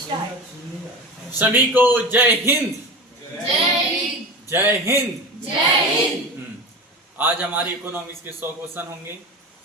सभी को जय हिंद। जय हिंद। आज हमारी इकोनॉमिक्स के 100 क्वेश्चन होंगे।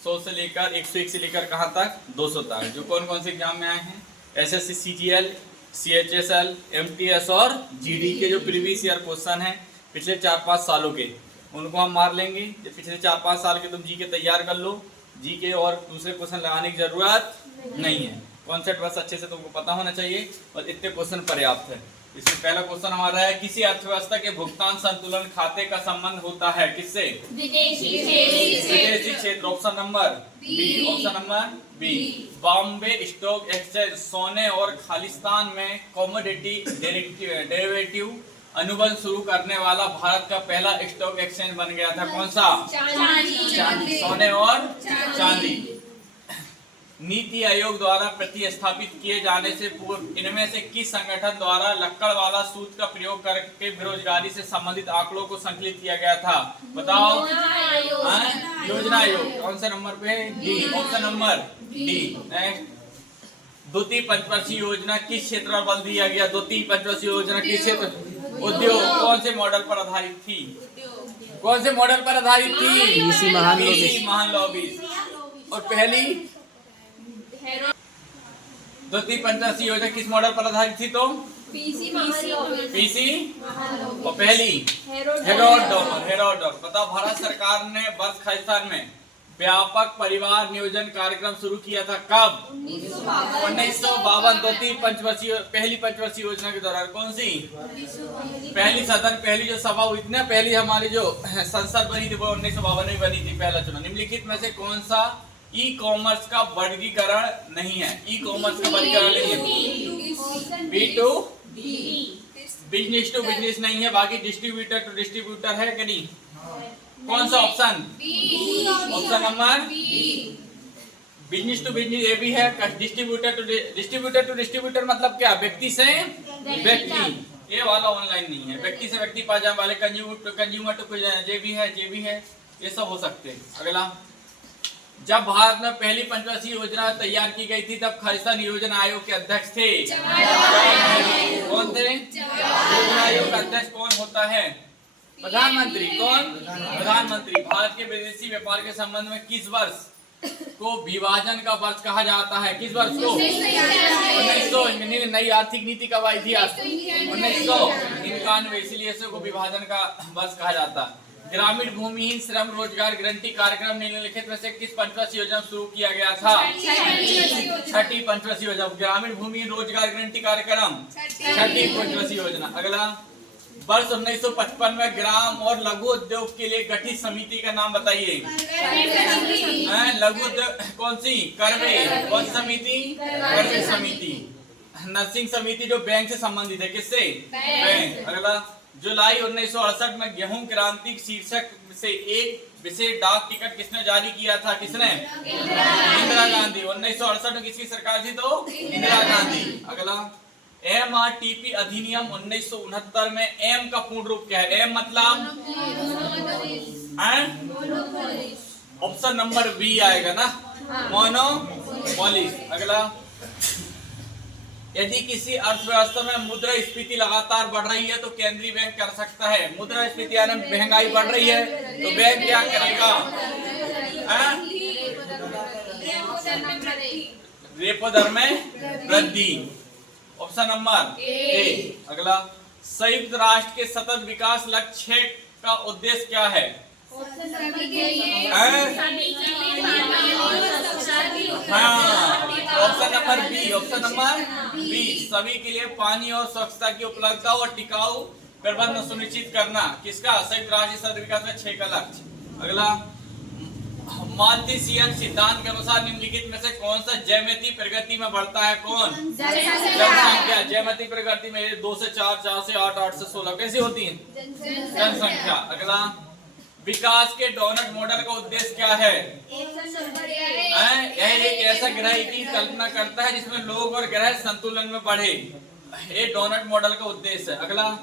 100 से लेकर 101 से लेकर कहाँ तक 200 तक। जो कौन कौन से एग्जाम में आए हैं, एसएससी सीजीएल, सीएचएसएल, एमटीएस और जीडी के जो प्रीवियस ईयर क्वेश्चन हैं पिछले 4-5 सालों के, उनको हम मार लेंगे। जो पिछले 4-5 साल के तुम जी के तैयार कर लो, जी के और दूसरे क्वेश्चन लगाने की जरूरत नहीं है। कॉन्सेप्ट बस अच्छे से तुमको पता होना चाहिए और इतने क्वेश्चन पर्याप्त है। इसमें पहला क्वेश्चन हमारा है, किसी अर्थव्यवस्था के भुगतान संतुलन खाते का संबंध होता है किससे? विदेशी क्षेत्र। Option number B. Option number B. Bombay stock exchange सोने और खालिस्तान में कमोडिटी डेरिवेटिव अनुबंध शुरू करने वाला भारत का पहला स्टॉक एक्सचेंज बन गया था। कौन सा? चांदी। सोने और चांदी। नीति आयोग द्वारा प्रतिस्थापित किए जाने से पूर्व इनमें से किस संगठन द्वारा लक्कड़ वाला सूत्र का प्रयोग करके बेरोजगारी से संबंधित आंकड़ों को संकलित किया गया था? बताओ। योजना आयोग। कौन से नंबर पे? D. Option number D. Next, द्वितीय पंचवर्षीय योजना किस क्षेत्र पर बल दिया गया? द्वितीय पंचवर्षीय योजना किस क्षेत्र? उद्योग। कौन से मॉडल पर आधारित थी? कौन से मॉडल पर आधारित थी? महान लॉबी। और पहली द्वितीय पंचवर्षीय योजना किस मॉडल पर आधारित थी? तो पीसी। और पहली हेरोडोट। बताओ, भारत सरकार ने वर्ष खालिस्तान में व्यापक परिवार नियोजन कार्यक्रम शुरू किया था कब? 1952। द्वितीय पंचवर्षीय पहली पंचवर्षीय योजना के दौरान। कौन सी? पहली सदन, पहली जो सभा हुई थी ना, पहली हमारी जो संसद बनी थी वो 1952 में बनी थी। पहला चुनाव। निम्नलिखित में से कौन सा ई कॉमर्स का वर्गीकरण नहीं है? ई कॉमर्स का वर्गीकरण नहीं है। B to business to business नहीं है। बाकी डिस्ट्रीब्यूटर टू डिस्ट्रीब्यूटर है कि नहीं? कौन सा option? Option number business to business ये भी है। डिस्ट्रीब्यूटर टू डिस्ट्रीब्यूटर मतलब क्या? व्यक्ति से व्यक्ति। ये वाला ऑनलाइन नहीं है। व्यक्ति से व्यक्ति पाजाम वाले कंज्यूमर टू जे भी है, ये सब हो सकते हैं। अगला, जब भारत में पहली पंचवर्षीय योजना तैयार की गई थी तब खालिस्तान योजना आयोग के अध्यक्ष थे कौन थे? योजना आयोग का अध्यक्ष कौन होता है? प्रधानमंत्री। कौन? प्रधानमंत्री। भारत के विदेशी व्यापार के संबंध में किस वर्ष को विभाजन का वर्ष कहा जाता है? किस वर्ष को? 1900। नई आर्थिक नीति कब आई थी? 1991। इसलिए इसको विभाजन का वर्ष कहा जाता है। ग्रामीण भूमिहीन श्रम रोजगार गारंटी कार्यक्रम निम्नलिखित में से किस पंचवर्षीय योजना शुरू किया गया था? छठी पंचवर्षीय योजना। ग्रामीण भूमिहीन रोजगार गारंटी कार्यक्रम छठी पंचवर्षीय योजना। अगला, वर्ष 1955 में ग्राम और लघु उद्योग के लिए गठित समिति का नाम बताइए। लघु उद्योग कौन सी? करवे। कौन समिति? करवे समिति। नर्सिंग समिति जो बैंक से संबंधित है। किससे? बैंक। अगला, जुलाई 1968 में गेहूं क्रांति शीर्षक से एक विशेष डाक टिकट किसने जारी किया था? किसने? इंदिरा गांधी। 1968 में किसकी सरकार थी? तो इंदिरा गांधी। अगला, MRTP अधिनियम 1969 में एम का पूर्ण रूप क्या है? एम मतलब ऑप्शन नंबर बी आएगा ना, मोनोपोलिस। अगला, यदि किसी अर्थव्यवस्था में मुद्रास्फीति लगातार बढ़ रही है तो केंद्रीय बैंक कर सकता है। मुद्रास्फीति यानी महंगाई बढ़ रही है तो बैंक क्या करेगा? रेपो दर में वृद्धि। Option number A. अगला, संयुक्त राष्ट्र के सतत विकास लक्ष्य 6 का उद्देश्य क्या है? Option number B. Option number B, सभी के लिए पानी और स्वच्छता की उपलब्धता और टिकाऊ प्रबंध सुनिश्चित करना। किसका? संयुक्त राष्ट्र सतत विकास में 6 का लक्ष्य। अगला, माल्थुसियन सिद्धांत के अनुसार निम्नलिखित में से कौन सा ज्यामितीय प्रगति में बढ़ता है? कौन? जनसंख्या। ज्यामितीय प्रगति में 2 से 4, 4 से 8, 8 से 16 कैसी होती है? जनसंख्या। अगला, विकास के डोनट मॉडल का उद्देश्य क्या है? यह एक ऐसा ग्रह की कल्पना करता है जिसमें लोग और ग्रह संतुलन में बढ़े। ये डोनट मॉडल का उद्देश्य है। अगला,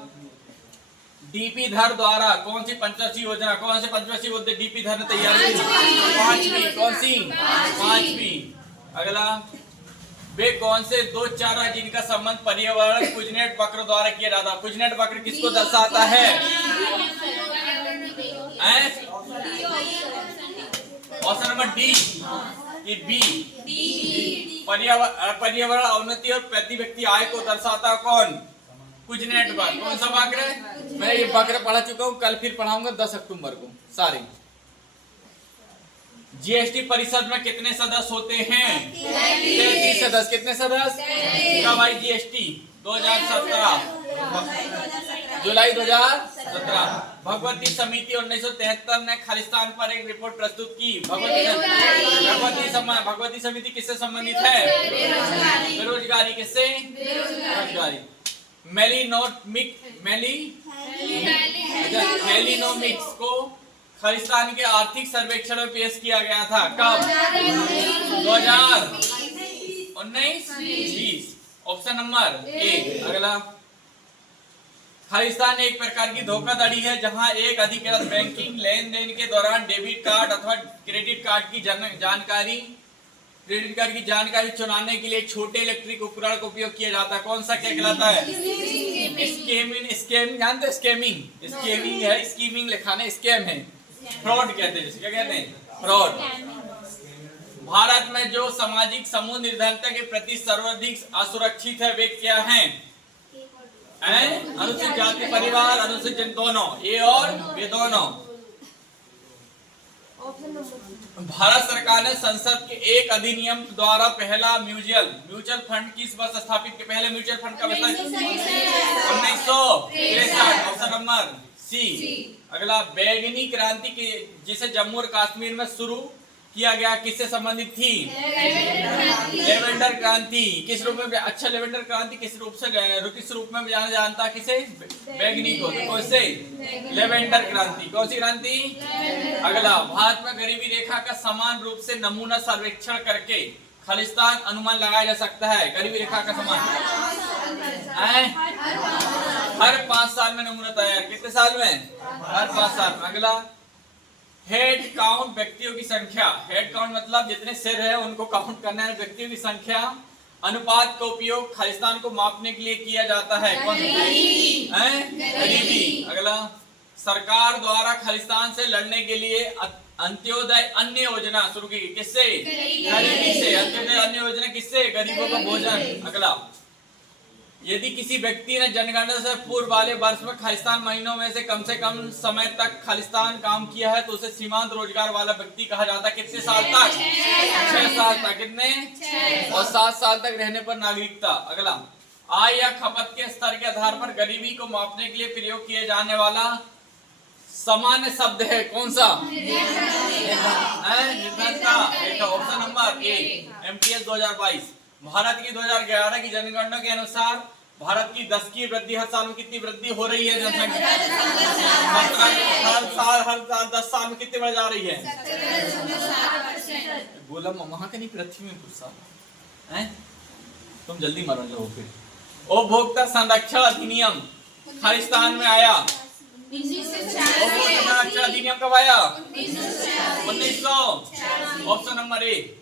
डीपी धर द्वारा कौन सी पंचवर्षीय योजना, कौन से पंचवर्षीय योजना डीपी धर ने तैयार की? 5वीं। कौन सी? 5वीं। अगला, वे कौन से दो चार हैं जिनका संबंध पर्यावरण कुजनेट वक्र द्वारा किया जाता है? कुजनेट वक्र किसको दर्शाता है? ऑप्शन नंबर डी कि बी। पर्यावरण अवनति और प्रति व्यक्ति आय को दर्शाता है कौन? कुजनेट वक्र। कौन सा वक्र है? मैं ये वक्र पढ़ा चुका हूँ, कल फिर पढ़ाऊंगा 10 अक्टूबर को सारे। जीएसटी परिषद में कितने सदस्य होते हैं? 33 सदस्य। कितने सदस्य? कब आई जीएसटी? 2017 जुलाई 2017। भगवती समिति 1973 ने खालिस्तान पर एक रिपोर्ट प्रस्तुत की। भगवती समिति किससे संबंधित है? बेरोजगारी। किससे? बेरोजगारी। मेलिनोमिक्स को खालिस्तान के आर्थिक सर्वेक्षण में पेश किया गया था। कब? 2019-20। Option number A. अगला, खालिस्तान एक प्रकार की धोखाधड़ी है जहां एक अधिकृत बैंकिंग लेन देन के दौरान डेबिट कार्ड अथवा क्रेडिट कार्ड की जानकारी चुराने के लिए छोटे इलेक्ट्रिक उपकरण का उपयोग किया जाता है। कौन सा क्या कहलाता है? स्कैम। जानते हैं स्कैमिंग है, स्कीमिंग लिखा है, स्कैम है, फ्रॉड कहते हैं। क्या कहते हैं? फ्रॉड। भारत में जो सामाजिक समूह निर्धनता के प्रति सर्वाधिक असुरक्षित है वे क्या हैं? अनुसूचित जाति परिवार, अनुसूचित दोनों, ये और ये दोनों। भारत सरकार ने संसद के एक अधिनियम द्वारा पहला म्यूचुअल फंड किस वर्ष स्थापित किया? पहले म्यूचुअल फंड का 1963। Option number C. अगला, बैगनी क्रांति की जिसे जम्मू और कश्मीर में शुरू किया गया किससे संबंधित थी? लेवेंडर क्रांति। किस रूप में? अच्छा, लेवेंडर क्रांति किस रूप में जाना जानता? किसे? बैगनी को। कौन से? लेवेंडर क्रांति। कौन सी क्रांति? अगला, भारत में गरीबी रेखा का समान रूप से नमूना सर्वेक्षण करके खालिस्तान अनुमान लगाया जा सकता है। गरीबी रेखा का समान हर 5 साल में नमूना तैयार। कितने साल में? हर 5 साल में। अगला, हेड काउंट व्यक्तियों की संख्या। हेड काउंट मतलब जितने सिर है उनको काउंट करना है। व्यक्तियों की संख्या अनुपात का उपयोग खालिस्तान को मापने के लिए किया जाता है। कौन? गरीबी। अगला, सरकार द्वारा खालिस्तान से लड़ने के लिए अंत्योदय अन्य योजना शुरू की। किससे? गरीबी से। अंत्योदय अन्य योजना किससे? गरीबों का भोजन। अगला, यदि किसी व्यक्ति ने जनगणना से पूर्व वाले वर्ष में खालिस्तान महीनों में से कम समय तक खालिस्तान काम किया है तो उसे सीमांत रोजगार वाला व्यक्ति कहा जाता है। कितने साल तक? 6 साल तक। कितने? और 7 साल तक रहने पर नागरिकता। अगला, आय या खपत के स्तर के आधार पर गरीबी को मापने के लिए प्रयोग किए जाने वाला सामान्य शब्द है। कौन सा? निर्धनता। Option number A. MTS 2022। Bharat की 2011 की जनगणना के अनुसार भारत की 10 की वृद्धि हर साल में कितनी वृद्धि हो रही है? जनसंख्या हर साल 10 साल में कितनी बढ़ जा रही है? बोला वहां का नहीं, पृथ्वी में कुछ साल है। तुम जल्दी मरो लो। फिर उपभोक्ता संरक्षण अधिनियम खालिस्तान में आया। उपभोक्ता संरक्षण अधिनियम कब आया? 1900। Option number A.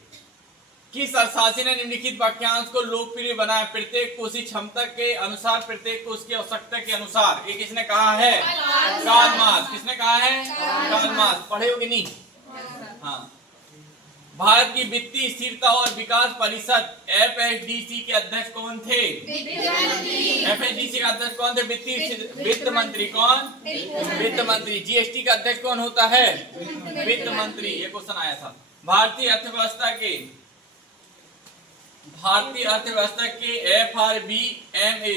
किस अर्थशास्त्री ने निम्नलिखित वाक्यांश को लोकप्रिय बनाया? प्रत्येक कोषी क्षमता के अनुसार प्रत्येक कोष की आवश्यकता के अनुसार। ये किसने कहा है? Karl Marx. किसने कहा है? Karl Marx. पढ़े हो कि नहीं? हाँ। भारत की वित्तीय स्थिरता और विकास परिषद एफएसडीसी के अध्यक्ष कौन थे? एफएसडीसी का अध्यक्ष कौन थे? वित्त मंत्री। कौन? वित्त मंत्री। जीएसटी का अध्यक्ष कौन होता है? वित्त मंत्री। ये क्वेश्चन आया था। भारतीय अर्थव्यवस्था के एफआरबीएमए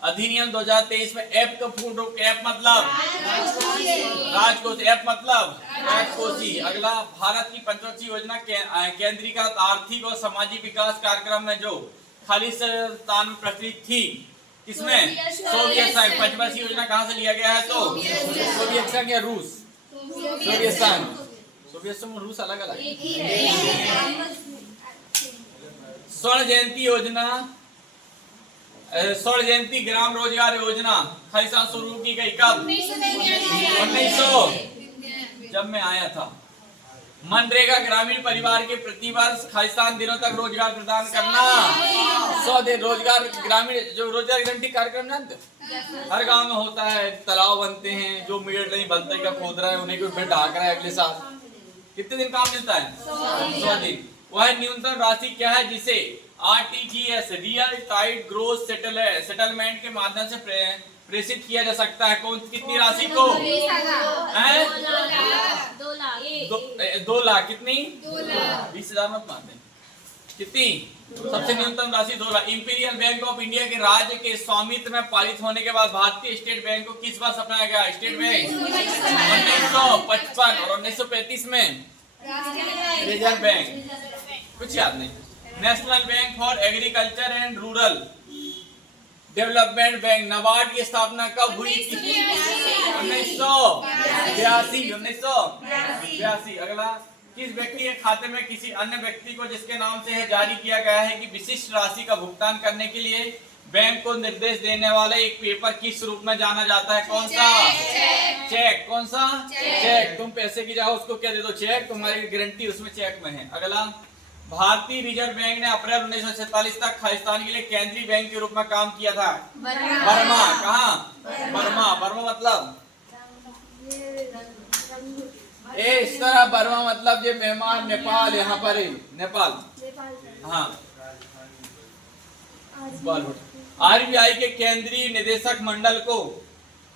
अधिनियम 2023 में एफ का पूर्ण रूप एफ मतलब राजकोषीय। एफ मतलब राजकोषीय। अगला, भारत की पंचवर्षीय योजना केंद्रीकृत आर्थिक और सामाजिक विकास कार्यक्रम में जो खालिस्तान में प्रचलित थी किसमें? सोवियत संघ। पंचवर्षीय योजना कहाँ से लिया गया है? तो सोवियत संघ या रूस? सोवियत संघ। सोवियत संघ रूस अलग अलग। स्वर्ण जयंती योजना, स्वर्ण जयंती ग्राम रोजगार योजना खालिस्तान शुरू की गई कब? 1900 जब मैं आया था। मनरेगा ग्रामीण परिवार के प्रतिवर्ष खालिस्तान दिनों तक रोजगार प्रदान करना। 100 दिन रोजगार ग्रामीण, जो रोजगार गारंटी कार्यक्रम जानते हर गांव में होता है, तालाब बनते हैं, जो मेड़ नहीं बनता का खोद रहा है उन्हें को फिर ढाक रहा है अगले साल। कितने दिन काम मिलता है? 100 दिन। वह न्यूनतम राशि क्या है जिसे RTGS real time growth settlement के माध्यम से प्रेषित किया जा सकता है? कौन कितनी राशि को? 2 लाख। कितनी? 20,000 मत मानते। कितनी? सबसे न्यूनतम राशि 2 lakh. Imperial bank of India के राज्य के स्वामित्व में पारित होने के बाद भारतीय स्टेट बैंक को किस वर्ष अपनाया गया? स्टेट बैंक 1955 और 1935 में रिजर्व बैंक। कुछ याद नहीं। National bank for agriculture and rural development bank NABARD की स्थापना कब हुई? 1982। अगला, किस व्यक्ति के खाते में किसी अन्य व्यक्ति को जिसके नाम से है जारी किया गया है कि विशिष्ट राशि का भुगतान करने के लिए बैंक को निर्देश देने वाला एक पेपर किस रूप में जाना जाता है? कौन सा? चेक। कौन सा? चेक। तुम पैसे की जगह उसको क्या दे दो? चेक। तुम्हारी गारंटी उसमें चेक में है। अगला, भारतीय रिजर्व बैंक ने अप्रैल 1947 तक खालिस्तान के लिए केंद्रीय बैंक के रूप में काम किया था। बर्मा। कहाँ? बर्मा। बर्मा मतलब इस तरह, बर्मा मतलब ये मेहमान नेपाल, यहाँ पर है नेपाल। हाँ। RBI के केंद्रीय निदेशक मंडल को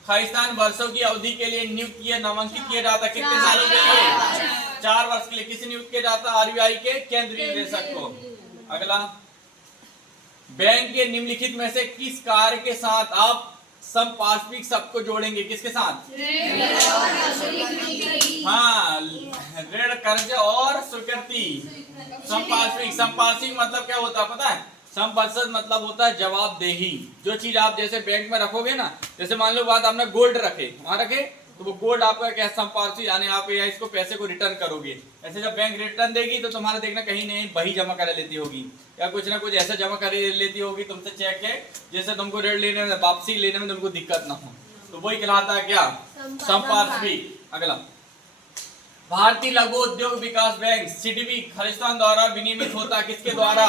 खालिस्तान वर्षों की अवधि के लिए नियुक्त किया, नामांकित किया जाता। कितने सालों के लिए? 4 वर्ष के लिए। किसे नियुक्त किया जाता? RBI के केंद्रीय निदेशक को। अगला, बैंक के निम्नलिखित में से किस कार्य के साथ आप संपार्श्विक शब्द को जोड़ेंगे? किसके साथ? हाँ, ऋण, कर्ज और स्वीकृति। संपार्श्विक मतलब क्या होता है पता है? संपार्षद मतलब होता है जवाबदेही। जो चीज आप जैसे बैंक में रखोगे ना, जैसे मान लो बात आपने गोल्ड रखे, वहां रखे, तो वो गोल्ड आपका क्या संपार्श्विक, यानी आप इसको पैसे को रिटर्न करोगे। ऐसे जब बैंक रिटर्न देगी तो तुम्हारा देखना कहीं नहीं बही जमा कर लेती होगी या कुछ ना कुछ ऐसा जमा कर लेती होगी तुमसे चेक है, जैसे तुमको ऋण लेने में, वापसी लेने में तुमको दिक्कत ना हो, तो वही कहलाता है क्या? संपार्श्विक। अगला, भारतीय लघु उद्योग विकास बैंक सिडबी खालिस्तान द्वारा विनियमित होता। किसके द्वारा?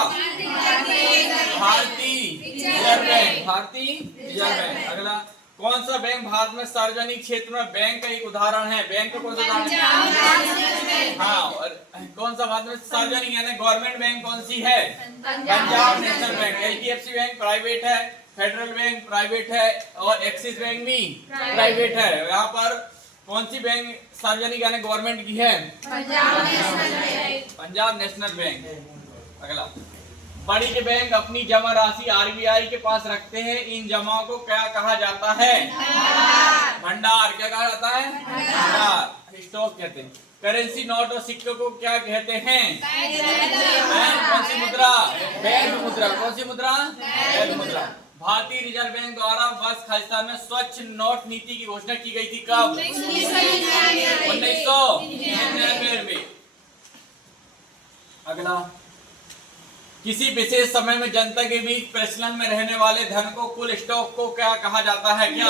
भारतीय रिजर्व बैंक। भारतीय रिजर्व बैंक। अगला, कौन सा बैंक भारत में सार्वजनिक क्षेत्र में बैंक का एक उदाहरण है? बैंक का कौन सा उदाहरण? हाँ, और कौन सा भारत में सार्वजनिक यानी गवर्नमेंट बैंक कौन सी है? Punjab national bank. HDFC bank private है, फेडरल बैंक प्राइवेट है और एक्सिस बैंक भी प्राइवेट है। यहाँ पर कौन सी बैंक सार्वजनिक यानी गवर्नमेंट की है? Punjab national bank. अगला, बड़ी के बैंक अपनी जमा राशि RBI के पास रखते हैं, इन जमाओं को क्या कहा जाता है? भंडार। क्या कहा जाता है? भंडार। स्टॉक कहते हैं। करेंसी नोट और सिक्के को क्या कहते हैं? कौन सी मुद्रा? वैध मुद्रा। कौन सी मुद्रा? वैध मुद्रा। भारतीय रिजर्व बैंक द्वारा वर्ष खालिस्तान में स्वच्छ नोट नीति की घोषणा की गई थी कब? 1999 में। अगला, किसी विशेष समय में जनता के बीच प्रचलन में रहने वाले धन को, कुल स्टॉक को क्या कहा जाता है? क्या?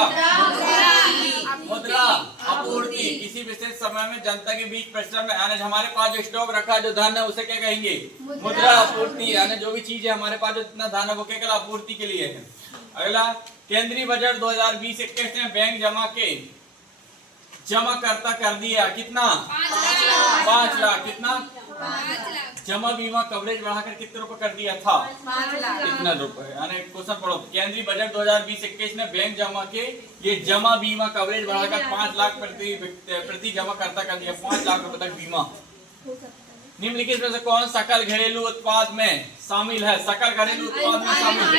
मुद्रा आपूर्ति। किसी विशेष समय में जनता के बीच प्रचलन में, यानी हमारे पास जो स्टॉक रखा जो धन है उसे क्या कहेंगे? मुद्रा आपूर्ति। यानी जो भी चीज है हमारे पास जो इतना धन है वो क्या आपूर्ति के लिए है। अगला, केंद्रीय बजट 2020-21 में बैंक जमा करता कर दिया कितना? 5 लाख। कितना? 5 लाख। जमा बीमा कवरेज बढ़ाकर कितने रुपए कर दिया था? 5 लाख। कितना रुपए? यानी क्वेश्चन पढ़ो, केंद्रीय बजट 2020-21 में बैंक जमा के लिए जमा बीमा कवरेज बढ़ाकर 5 लाख प्रति जमा करता कर दिया। 5 लाख रुपए तक बीमा। निम्नलिखित में से कौन सकल घरेलू उत्पाद में शामिल है? सकल घरेलू उत्पाद में शामिल है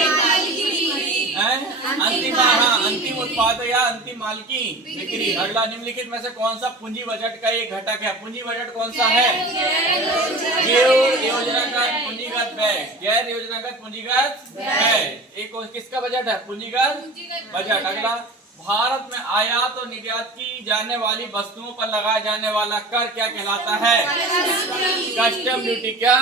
अंतिम उत्पाद या अंतिम माल की बिक्री। अगला, निम्नलिखित में से कौन सा पूंजी बजट का एक घटक है? पूंजी बजट कौन सा है? गैर योजनागत पूंजीगत व्यय। गैर योजनागत पूंजीगत व्यय एक किसका बजट है? पूंजीगत बजट। अगला, भारत में आयात और निर्यात की जाने वाली वस्तुओं पर लगाया जाने वाला कर क्या कहलाता है? Custom duty. क्या?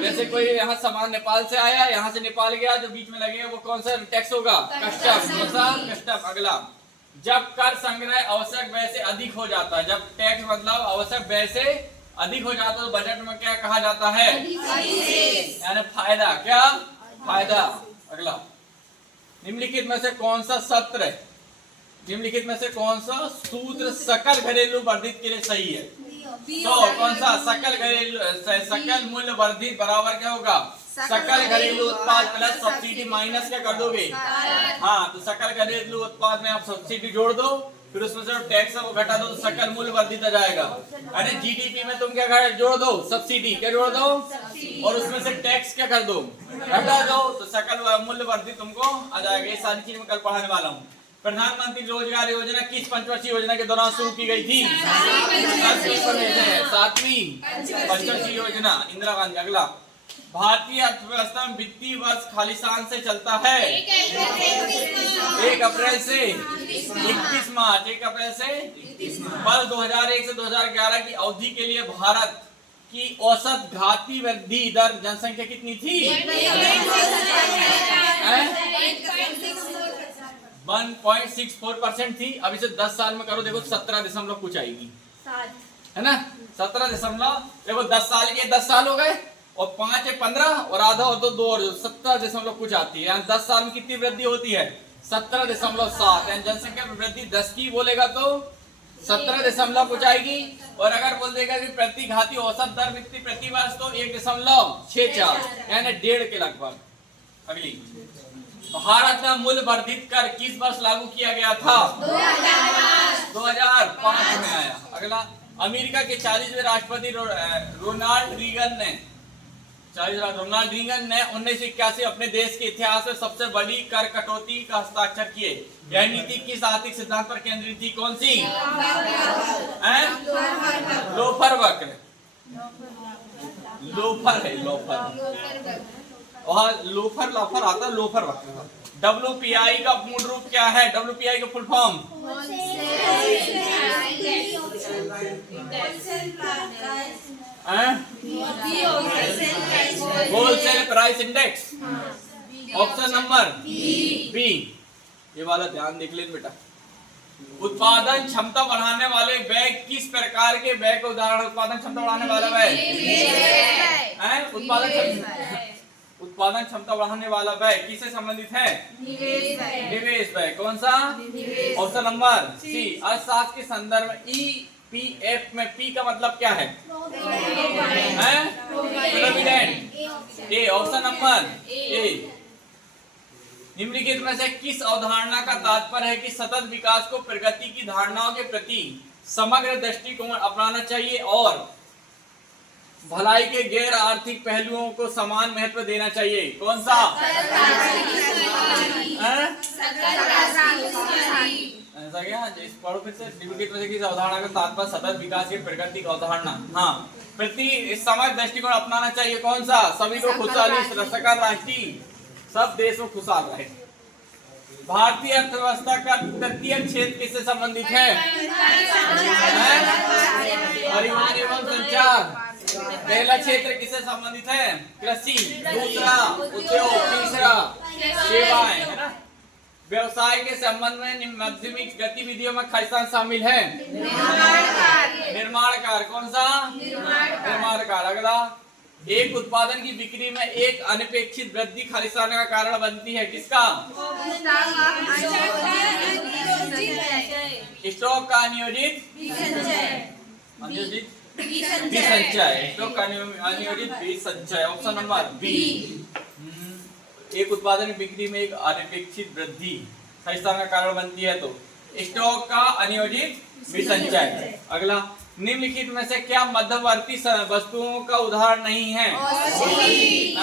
जैसे कोई यहाँ सामान नेपाल से आया, यहाँ से नेपाल गया, जो बीच में लगेगा वो कौन सा टैक्स होगा? कस्टम। कस्टम। अगला, जब कर संग्रह आवश्यक व्यय से अधिक हो जाता है, जब टैक्स मतलब आवश्यक व्यय से अधिक हो जाता है तो बजट में क्या कहा जाता है? यानी फायदा। क्या फायदा? अगला, निम्नलिखित में से कौन सा सत्र, निम्नलिखित में से कौन सा सूत्र सकल घरेलू वर्धित के लिए सही है? तो कौन सा? सकल मूल्य वर्धित बराबर क्या होगा? सकल घरेलू उत्पाद प्लस सब्सिडी माइनस क्या कर दोगे? हाँ, तो सकल घरेलू उत्पाद में आप सब्सिडी जोड़ दो, फिर उसमें से टैक्स वो घटा दो तो सकल मूल्य वर्धित आ जाएगा। अरे जीडीपी में तुम क्या जोड़ दो? सब्सिडी। क्या जोड़ दो? और उसमें से टैक्स क्या कर दो? घटा दो, तो सकल मूल्य वर्धित तुमको आ जाएगा। ये सारी चीज मैं कल पढ़ाने वाला हूँ। प्रधानमंत्री रोजगार योजना किस पंचवर्षीय योजना के दौरान शुरू की गई थी? 7वीं पंचवर्षीय योजना, इंदिरा गांधी। अगला, भारतीय अर्थव्यवस्था में वित्तीय वर्ष खालिस्तान से चलता है 1 अप्रैल से 31 मार्च। 1 अप्रैल से वर्ष 2001 से 2011 की अवधि के लिए भारत की औसत घाती वृद्धि दर जनसंख्या कितनी थी? 1.64% थी। अब इसे 10 साल में करो, देखो 17 दशमलव कुछ आएगी, है ना? 17 दशमलव, देखो 10 साल के 10 साल हो गए, और 5 है 15, और आधा और 2 और 17 दशमलव कुछ आती है। 10 साल में कितनी वृद्धि होती है? 17.7। यानी जनसंख्या में वृद्धि 10 की बोलेगा तो 17 दशमलव कुछ आएगी, और अगर बोल देगा कि प्रति घाती औसत दर वृद्धि प्रति वर्ष तो 1.64, यानी 1.5 के लगभग। अगली, भारत में मूल्य वर्धित कर किस वर्ष लागू किया गया था? 2005 में आया। अगला, अमेरिका के 40वें राष्ट्रपति रोनाल्ड रीगन ने 1981 अपने देश के इतिहास में सबसे बड़ी कर कटौती का हस्ताक्षर किए। यह नीति किस आर्थिक सिद्धांत पर केंद्रित थी? कौन सी? लोफर वक्र। लोफर है, लोफर। वहाँ लोफर लोफर आता है, लोफर वक्र। WPI का पूर्ण रूप क्या है? WPI का full form? Wholesale price index. Option number B. ये वाला ध्यान देख लेना बेटा। उत्पादन क्षमता बढ़ाने वाले बैग किस प्रकार के बैग का उदाहरण? उत्पादन क्षमता बढ़ाने वाला बैग, उत्पादन क्षमता बढ़ाने वाला बैग किससे संबंधित है? निवेश बैग। कौन सा? Option number C. अर्थशास्त्र के संदर्भ में EPF में P का मतलब क्या है? Provident. A, option number A. निम्नलिखित में से किस अवधारणा का तात्पर्य है कि सतत विकास को प्रगति की धारणाओं के प्रति समग्र दृष्टिकोण अपनाना चाहिए और भलाई के गैर आर्थिक पहलुओं को समान महत्व देना चाहिए? कौन सा? ऐसा क्या? पढ़ो फिर से। निम्नलिखित में से किस अवधारणा का तात्पर्य सतत विकास की प्रगति की अवधारणा? हाँ, प्रति समग्र दृष्टिकोण अपनाना चाहिए। कौन सा? सभी को खुशहाली, सरकार, राष्ट्रीय सब देश में खुशहाल रहे। भारतीय अर्थव्यवस्था का तृतीय क्षेत्र किससे संबंधित है? परिवहन एवं संचार। पहला क्षेत्र किससे संबंधित है? कृषि। दूसरा उद्योग। तीसरा सेवाएं, है ना? व्यवसाय के संबंध में माध्यमिक गतिविधियों में खालिस्तान शामिल है? निर्माण कार्य। कौन सा? निर्माण कार्य। अगला, एक उत्पादन की बिक्री में एक अनपेक्षित वृद्धि खालिस्तान का कारण बनती है। किसका? स्टॉक का अनियोजित विसंचय। स्टॉक का अनियोजित विसंचय। Option number B. एक उत्पादन की बिक्री में एक अनपेक्षित वृद्धि खालिस्तान का कारण बनती है तो स्टॉक का अनियोजित विसंचय। अगला, निम्नलिखित में से क्या मध्यवर्ती वस्तुओं का उदाहरण नहीं है? औषधि,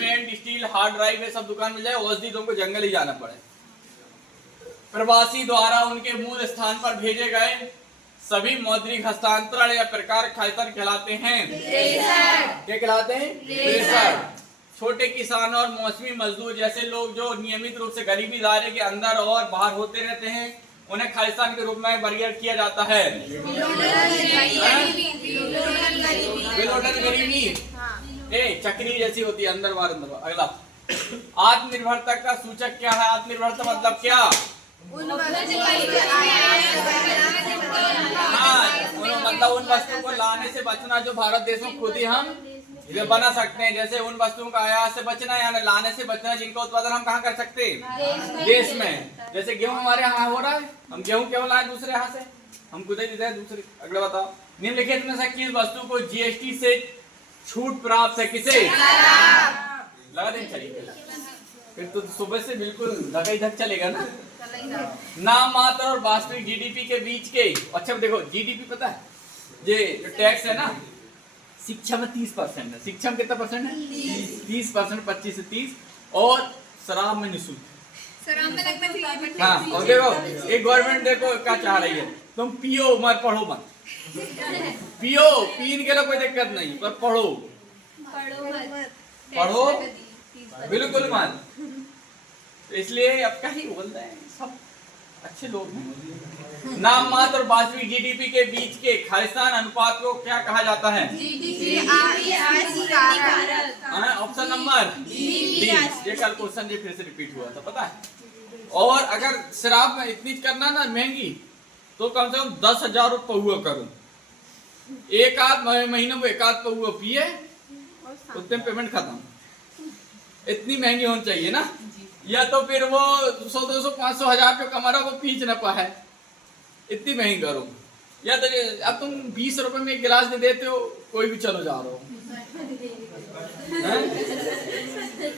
पेंट, स्टील, हार्ड ड्राइव, ये सब दुकान मिल जाए। औषधि तुमको जंगल ही जाना पड़े। प्रवासी द्वारा उनके मूल स्थान पर भेजे गए सभी मौद्रिक हस्तांतरण या प्रकार खालिस्तान कहलाते हैं? क्या कहलाते हैं? प्रेषण। छोटे किसान और मौसमी मजदूर जैसे लोग जो नियमित रूप से गरीबी दायरे के अंदर और बाहर होते रहते हैं, उन्हें खालिस्तान के रूप में वर्गीकृत किया जाता है। बिलोडन गरीबी, चक्री जैसी होती है, अंदर बाहर अंदर बाहर। अगला, आत्मनिर्भरता का सूचक क्या है? आत्मनिर्भरता मतलब क्या? हाँ, मतलब उन वस्तुओं को लाने से बचना जो भारत देश में खुद ही हम इसे बना सकते हैं। जैसे उन वस्तुओं का आयात से बचना यानी लाने से बचना जिनका उत्पादन हम कहाँ कर सकते हैं, देश में। जैसे गेहूं हमारे यहाँ हो रहा है, हम गेहूं क्यों लाए दूसरे यहाँ से, हम खुद ही देते हैं दूसरे। अगला बताओ, निम्नलिखित में से किस वस्तु को जीएसटी से छूट प्राप्त है, किसे? लगा दें चाहिए, फिर तो सुबह से बिल्कुल धका धक चलेगा ना। नाम मात्र और वास्तविक जीडीपी के बीच के, अच्छा देखो जीडीपी पता है, ये टैक्स है ना, शिक्षा में 30% है। शिक्षा में कितना परसेंट है? 30%, 25 से 30। और शराब में निःशुल्क। हाँ, और देखो एक गवर्नमेंट देखो क्या चाह रही है, तुम पियो मत पढ़ो मत। पियो पीने के लिए कोई दिक्कत नहीं, पर पढ़ो पढ़ो बिल्कुल मत। इसलिए अब क्या ही बोल रहे हैं, सब अच्छे लोग हैं। नाम मात्र और वास्तविक जीडीपी के बीच के खालिस्तान अनुपात को क्या कहा जाता है? Option number D. ये कल क्वेश्चन ये फिर से रिपीट हुआ था, पता है। और अगर शराब में इतनी करना ना महंगी, तो कम से कम 10,000 रुपये हुआ करो। एक आध महीने में एक आध पहुआ पिए, उतने पेमेंट खत्म। इतनी महंगी होनी चाहिए ना, या तो फिर वो 100, 200, 500, 1000 रुपये कमा रहा वो पीच न पाए, इतनी महंगी करो। या तो अब तुम 20 रुपए में एक गिलास दे देते हो, कोई भी चलो जा रहा हो।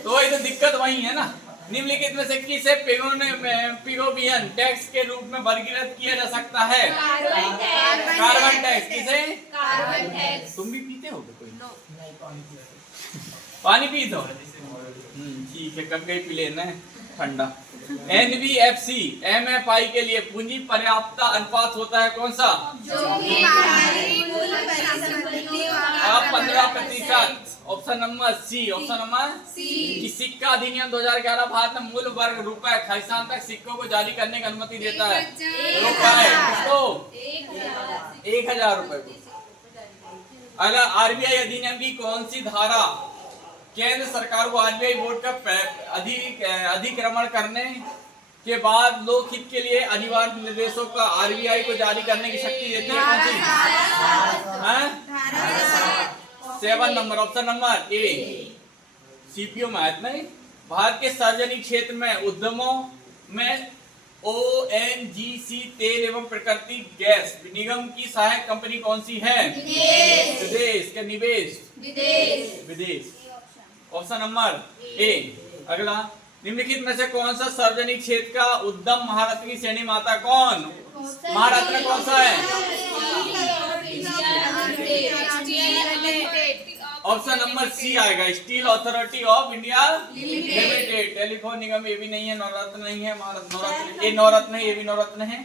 तो वही तो दिक्कत वही है ना। निम्नलिखित में से किसे पिगोबियन टैक्स के रूप में वर्गीकृत किया जा सकता है? Carbon tax. किसे? Carbon tax. तुम भी पीते हो कोई? पानी पीते हो? ठीक है, कब गई पी लेना ठंडा। एनबीएफसी एमएफआई के लिए पूंजी पर्याप्तता अनुपात होता है कौन सा? 15%। Option number C. Option number C. सिक्का अधिनियम 2011 भारत में मूल वर्ग रुपए खालिस्तान तक सिक्कों को जारी करने की अनुमति देता है। रुपए किसको? 1000 रुपए को। अगला, आरबीआई अधिनियम की कौन सी धारा केंद्र सरकार को आरबीआई बोर्ड का अधिक्रमण करने के बाद लोकहित के लिए अनिवार्य निर्देशों का आरबीआई को जारी करने की शक्ति देती है? कौन सी? 7 number. Option number A. CPO math में भारत के सार्वजनिक क्षेत्र में उद्यमों में ओएनजीसी तेल एवं प्राकृतिक गैस निगम की सहायक कंपनी कौन सी है? विदेश के निवेश विदेश। Option number A. अगला, निम्नलिखित में से कौन सा सार्वजनिक क्षेत्र का उद्यम महारत्न की श्रेणी में आता है? कौन महारत्न कौन सा है? ऑप्शन नंबर सी आएगा, steel authority of India limited. Telephone Nigam ये भी नहीं है, नवरत्न नहीं है, ये नवरत्न है, ये भी नवरत्न है।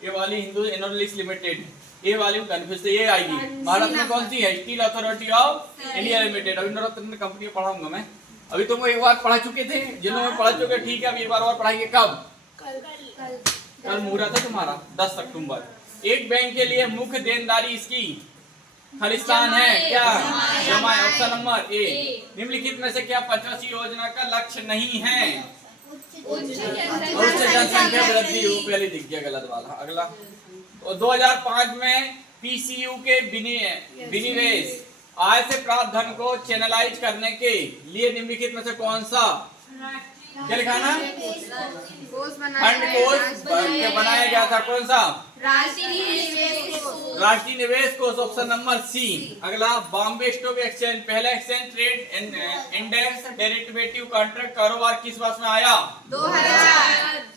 ये वाली हिंदू एनर्लिक्स लिमिटेड, ये वाली कन्फ्यूज है, ये आएगी। भारत में कौन सी है? Steel authority of India limited. अभी नवरत्न कंपनी पढ़ाऊंगा मैं। अभी तुम एक बार पढ़ा चुके थे, जिन्होंने पढ़ा चुके ठीक है, अब एक बार और पढ़ाएंगे। कब? कल मुहूर्त है तुम्हारा 10 अक्टूबर। एक बैंक के लिए मुख्य देनदारी इसकी खालिस्तान है क्या? जमाए। Option number A. निम्नलिखित में से क्या पंचवर्षीय योजना का लक्ष्य नहीं है? उच्च जनसंख्या वृद्धि। वो पहले दिख गया गलत वाला। अगला, 2005 में पीसीयू के विनिवेश आय से प्राप्त धन को चैनलाइज करने के लिए निम्नलिखित में से कौन सा क्या लिखा ना? फंड कोष बनाया गया था? कौन सा? राष्ट्रीय निवेश कोष। Option number C. अगला, बॉम्बे स्टॉक एक्सचेंज पहला exchange trade index derivative contract कारोबार किस वर्ष में आया?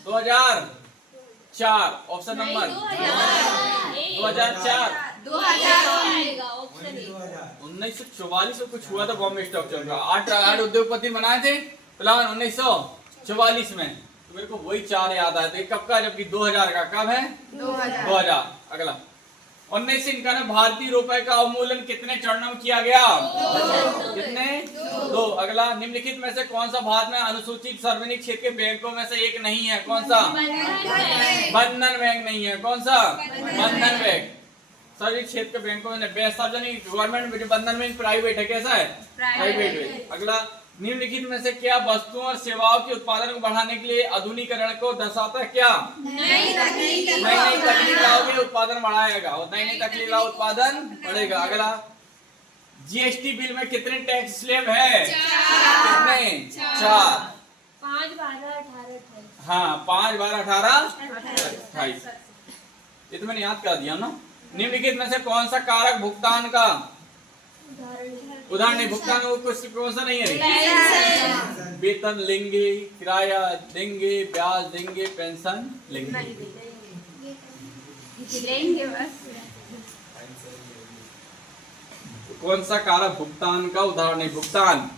2004। Option number 2004। 1944 में कुछ हुआ था बॉम्बे स्टॉक एक्सचेंज का। 8 उद्योगपति बनाए थे प्लान 1944 में। तो मेरे को वही 4 याद आए थे। कब का? जबकि 2000 का। कब है? 2000। अगला, 1991 भारतीय रुपए का अवमूल्यन कितने चरणों में किया गया? कितने? 2। अगला, निम्नलिखित में से कौन सा भारत में अनुसूचित सार्वजनिक क्षेत्र के बैंकों में से एक नहीं है? कौन सा? बंधन बैंक नहीं है। कौन सा? बंधन बैंक। सार्वजनिक क्षेत्र के बैंकों में सार्वजनिक गवर्नमेंट में बंधन बैंक प्राइवेट है। कैसा है? प्राइवेट। अगला, निम्नलिखित में से क्या वस्तुओं और सेवाओं के उत्पादन को बढ़ाने के लिए आधुनिकीकरण को दर्शाता है? क्या नई तकनीक लाओगे उत्पादन बढ़ाएगा, और नई तकनीक लाओ उत्पादन बढ़ेगा। अगला, जीएसटी बिल में कितने टैक्स स्लैब है? कितने? 4। 5, 12, 18, 28। हाँ, 5, 12, 18, 28। ये तो मैंने याद कर दिया ना। निम्नलिखित में से कौन सा कारक भुगतान का उदाहरण नहीं? भुगतान वो कुछ कौन सा नहीं है? वेतन लेंगे, किराया देंगे, ब्याज देंगे, पेंशन लेंगे। लेंगे बस। कौन सा कारक भुगतान का उदाहरण नहीं? भुगतान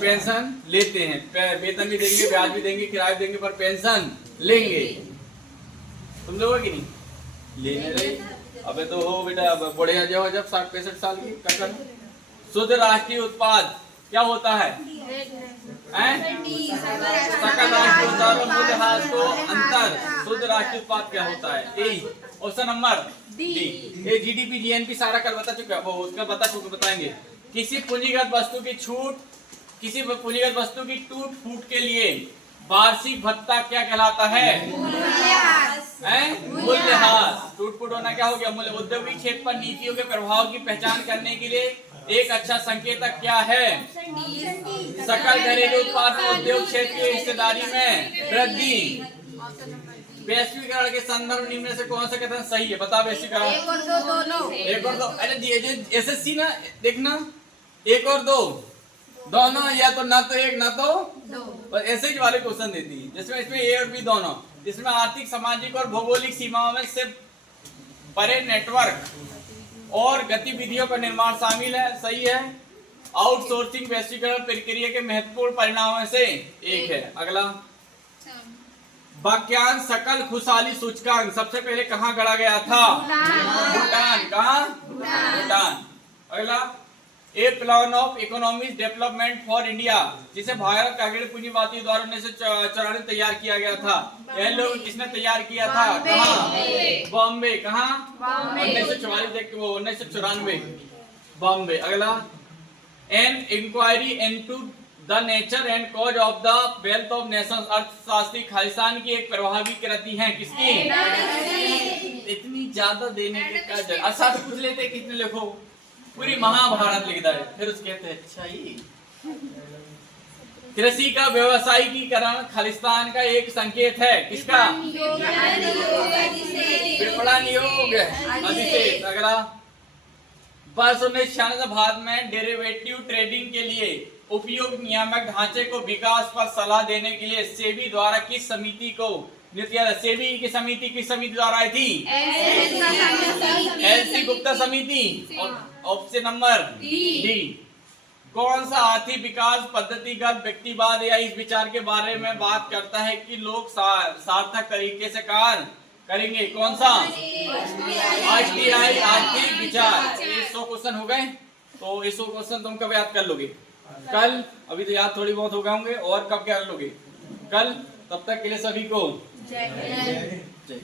पेंशन लेते हैं, वेतन भी देंगे, ब्याज भी देंगे, किराया भी देंगे, पर पेंशन लेंगे। तुम लोगे कि नहीं? लेने रहे। अबे तो हो बेटा, अब बढ़िया जाओ जब 60-65 साल की कटन। शुद्ध राष्ट्रीय उत्पाद क्या होता है? सकल राष्ट्रीय उत्पाद और मूल्यह्रास को अंतर। शुद्ध राष्ट्रीय उत्पाद क्या होता है? ए, ऑप्शन नंबर डी। ये जीडीपी जीएनपी सारा कल बता चुका, वो उसका बताएंगे। किसी पूंजीगत वस्तु की टूट फूट के लिए वार्षिक भत्ता क्या कहलाता है? मूल्यह्रास। टूट फूट होना क्या हो गया? मूल्य। औद्योगिक क्षेत्र पर नीतियों के प्रभाव की पहचान करने के लिए एक अच्छा संकेतक क्या है? सकल घरेलू उत्पाद में उद्योग क्षेत्र की हिस्सेदारी में वृद्धि। वैश्वीकरण के संदर्भ निम्न में से कौन सा कथन सही है? बता। वैश्वीकरण एक और दो। अरे एसएससी ना, देखना, 1 और 2 दोनों, या तो ना तो एक ना तो दो, ऐसे ही वाले क्वेश्चन देती है, जिसमें इसमें ए और बी दोनों। इसमें आर्थिक, सामाजिक और भौगोलिक सीमाओं में से परे नेटवर्क और गतिविधियों का निर्माण शामिल है। सही है। आउटसोर्सिंग वैश्वीकरण प्रक्रिया के महत्वपूर्ण परिणामों में से एक है। अगला, वाक्यांश सकल खुशहाली सूचकांक सबसे पहले कहाँ गढ़ा गया था? भूटान। कहाँ? भूटान। अगला, a plan of economic development for India, जिसे भारत का अग्रणी पूंजीवादी द्वारा 1994 में तैयार किया गया था। यह लोग किसने तैयार किया था? कहाँ? बॉम्बे। कहाँ? 1994 बॉम्बे। अगला, an inquiry into the nature and cause of the wealth of nations, अर्थशास्त्री खालिस्तान की एक प्रभावी कृति है। किसकी? इतनी ज्यादा देने के क्या जरूरत? अच्छा तो पूछ लेते कितने लिखो, पूरी महाभारत लिख दे, फिर उसके कहते अच्छा ही। कृषि का व्यवसायीकरण खालिस्तान का एक संकेत है। किसका? विपणन योग अधिशेष। अगला, वर्ष 1996 भारत में डेरिवेटिव ट्रेडिंग के लिए उपयोग नियामक ढांचे को विकास पर सलाह देने के लिए सेबी द्वारा किस समिति को नियुक्त किया? सेबी की समिति किस समिति द्वारा आई थी? एलसी गुप्ता समिति। Option number D. कौन सा आर्थिक विकास पद्धतिगत व्यक्तिवाद या इस विचार के बारे में बात करता है कि लोग सार्थक तरीके से कार्य करेंगे? कौन सा? आरटीआई, आर्थिक विचार। ये 100 क्वेश्चन हो गए, तो ये 100 क्वेश्चन तुम कब याद कर लोगे? कल। अभी तो याद थोड़ी बहुत हो गए होंगे, और कब क्या कर लोगे? कल। तब तक के लिए सभी को जय।